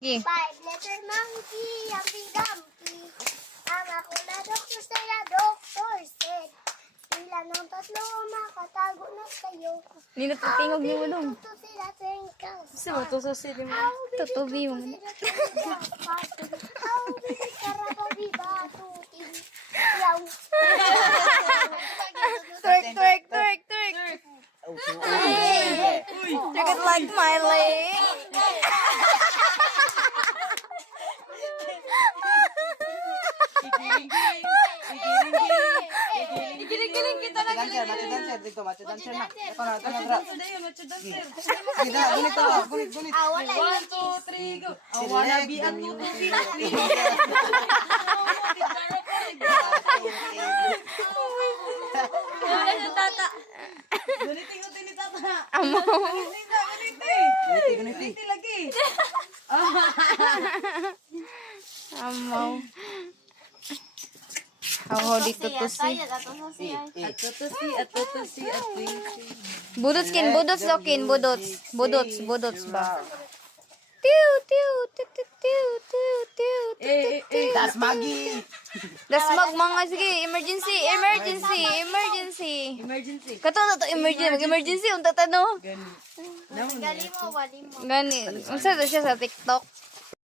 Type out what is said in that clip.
Sige. Five-letter monkey, Humpty-Dumpty. Ang ako na doktor sa'yo, doctor said. Sila ng tatlo, makatago na sa'yo. Ninatutingog ni mo dong. Tuto sila twinkle. Gusto mo, tususin mo. Tutubi mo. How big karababiba tutin. Yaw. Twerk, twerk, twerk, twerk. Twerk it like Miley. Giling-giling kita na Dancer dito, macho dancer na. Ito na, dra. Sige na, gunit. One, two, three, go. I wanna be a tutubi. tata. Guniti-guti ni tata. Amo. Guniti. Guniti. Guniti lagi. Amo. Ako dito to si. Atutusi. Budots kin, budots lokin, budots ba? Tiu, tiu, tiu, tiu, tiu, tiu, tiu, tiu, tiu. Das Magi. Das mga sige, emergency. Emergency. Kato na to emergency unta tano. Gani. Gali mo, wali mo. Gani, unsa to siya sa TikTok?